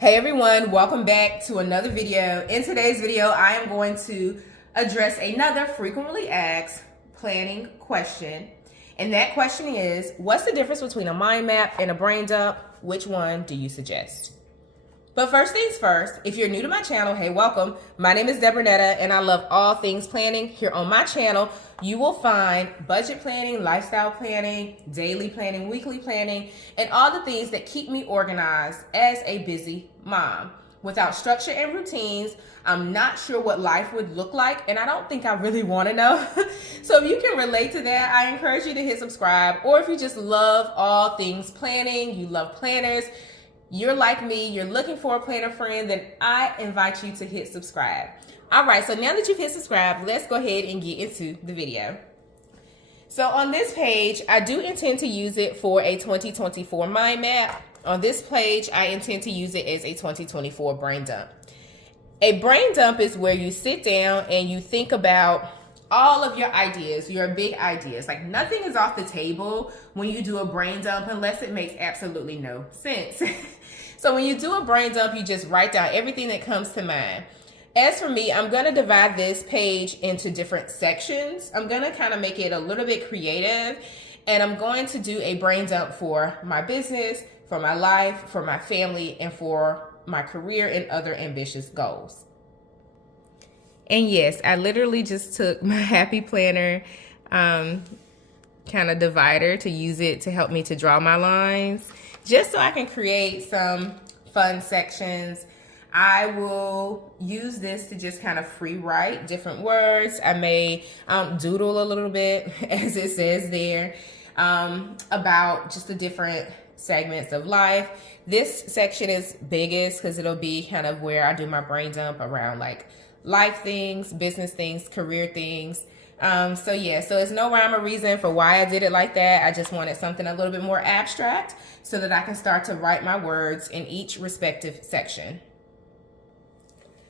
Hey everyone, welcome back to another video. In today's video, I am going to address another frequently asked planning question. And that question is, what's the difference between a mind map and a brain dump? Which one do you suggest? But first things first, if you're new to my channel, hey, welcome. My name is Debronetta and I love all things planning. Here on my channel, you will find budget planning, lifestyle planning, daily planning, weekly planning, and all the things that keep me organized as a busy mom. Without structure and routines, I'm not sure what life would look like, and I don't think I really want to know. So if you can relate to that, I encourage you to hit subscribe, or if you just love all things planning, you love planners, you're like me, you're looking for a planner friend, then I invite you to hit subscribe. All right, so now that you've hit subscribe, let's go ahead and get into the video. So on this page, I do intend to use it for a 2024 mind map. On this page, I intend to use it as a 2024 brain dump. A brain dump is where you sit down and you think about all of your ideas, your big ideas. Like nothing is off the table when you do a brain dump unless it makes absolutely no sense. So when you do a brain dump, you just write down everything that comes to mind. As for me, I'm going to divide this page into different sections. I'm going to kind of make it a little bit creative, and I'm going to do a brain dump for my business, for my life, for my family, and for my career and other ambitious goals. And yes, I literally just took my Happy Planner kind of divider to use it to help me to draw my lines, just so I can create some fun sections. I will use this to just kind of free write different words. I may doodle a little bit, as it says there, about just the different segments of life. This section is biggest because it'll be kind of where I do my brain dump around like life things, business things, career things. So it's no rhyme or reason for why I did it like that. I just wanted something a little bit more abstract so that I can start to write my words in each respective section.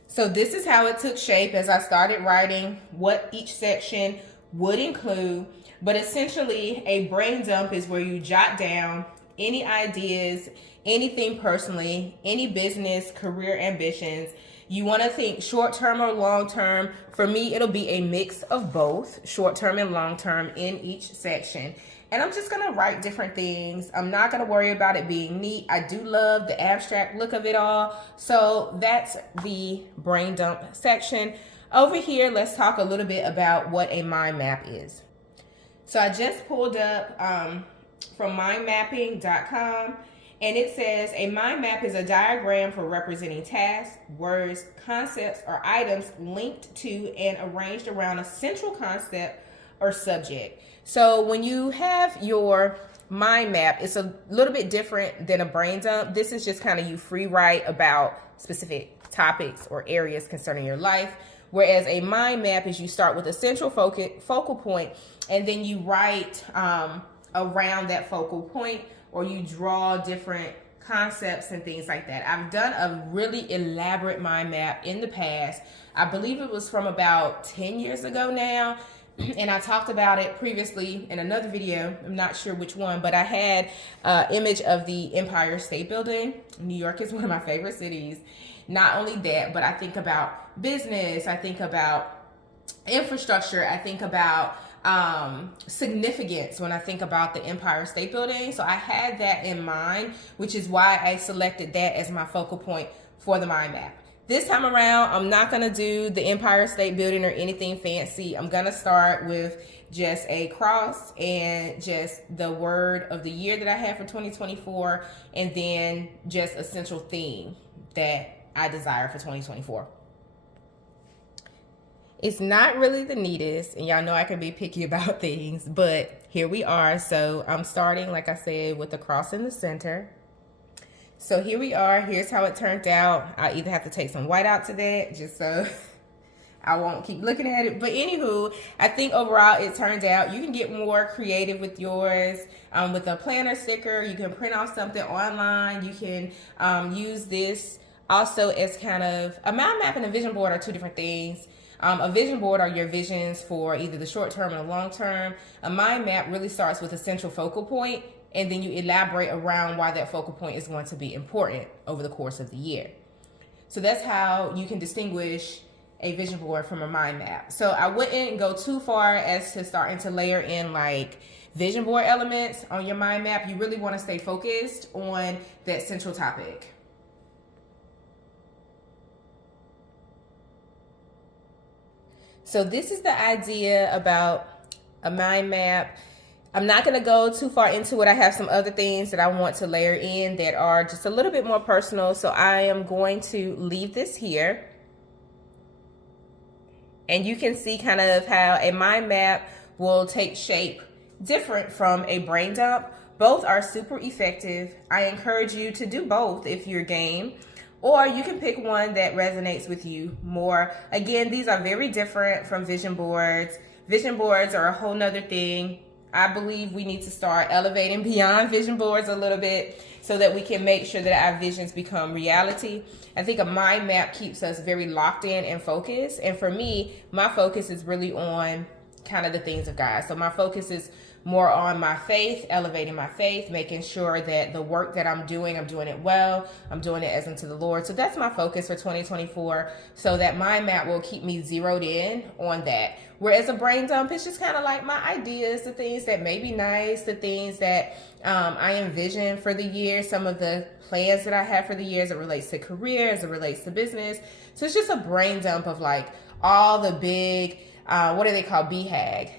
So this is how it took shape as I started writing what each section would include. But essentially, a brain dump is where you jot down any ideas, anything personally, any business, career ambitions. You want to think short-term or long-term. For me, it'll be a mix of both, short-term and long-term in each section. And I'm just going to write different things. I'm not going to worry about it being neat. I do love the abstract look of it all. So that's the brain dump section. Over here, let's talk a little bit about what a mind map is. So I just pulled up from mindmapping.com. And it says a mind map is a diagram for representing tasks, words, concepts, or items linked to and arranged around a central concept or subject. So when you have your mind map, it's a little bit different than a brain dump. This is just kind of you free write about specific topics or areas concerning your life. Whereas a mind map is you start with a central focal point and then you write around that focal point, or you draw different concepts and things like that. I've done a really elaborate mind map in the past. I believe it was from about 10 years ago now. And I talked about it previously in another video. I'm not sure which one, but I had an image of the Empire State Building. New York is one of my favorite cities. Not only that, but I think about business. I think about infrastructure. I think about significance when I think about the Empire State Building. So I had that in mind, which is why I selected that as my focal point for the mind map. This time around, I'm not going to do the Empire State Building or anything fancy. I'm going to start with just a cross and just the word of the year that I have for 2024, and then just a central theme that I desire for 2024. It's not really the neatest, and y'all know I can be picky about things, but here we are. So I'm starting, like I said, with the cross in the center. So here we are. Here's how it turned out. I either have to take some white out to that just so I won't keep looking at it. But anywho, I think overall it turned out. You can get more creative with yours. With a planner sticker, you can print off something online. You can use this also as kind of a mind map and a vision board are two different things. A vision board are your visions for either the short term or the long term. A mind map really starts with a central focal point and then you elaborate around why that focal point is going to be important over the course of the year. So that's how you can distinguish a vision board from a mind map. So I wouldn't go too far as to starting to layer in like vision board elements on your mind map. You really want to stay focused on that central topic. So this is the idea about a mind map. I'm not going to go too far into it. I have some other things that I want to layer in that are just a little bit more personal. So I am going to leave this here. And you can see kind of how a mind map will take shape different from a brain dump. Both are super effective. I encourage you to do both if you're game. Or you can pick one that resonates with you more. Again, these are very different from vision boards. Vision boards are a whole nother thing. I believe we need to start elevating beyond vision boards a little bit so that we can make sure that our visions become reality. I think a mind map keeps us very locked in and focused. And for me, my focus is really on kind of the things of God. So my focus is more on my faith, elevating my faith, making sure that the work that I'm doing it well. I'm doing it as unto the Lord. So that's my focus for 2024. So that mind map will keep me zeroed in on that. Whereas a brain dump, it's just kind of like my ideas, the things that may be nice, the things that I envision for the year, some of the plans that I have for the year as it relates to career, as it relates to business. So it's just a brain dump of like all the big, what do they call BHAG?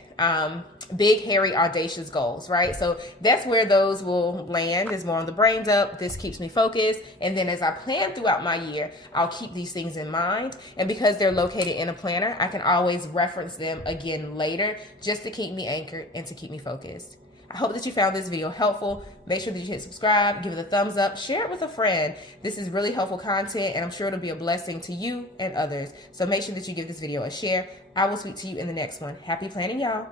Big, hairy, audacious goals, right? So that's where those will land, is more on the brain dump. This keeps me focused. And then as I plan throughout my year, I'll keep these things in mind. And because they're located in a planner, I can always reference them again later just to keep me anchored and to keep me focused. I hope that you found this video helpful. Make sure that you hit subscribe, give it a thumbs up, share it with a friend. This is really helpful content, and I'm sure it'll be a blessing to you and others. So make sure that you give this video a share. I will speak to you in the next one. Happy planning, y'all.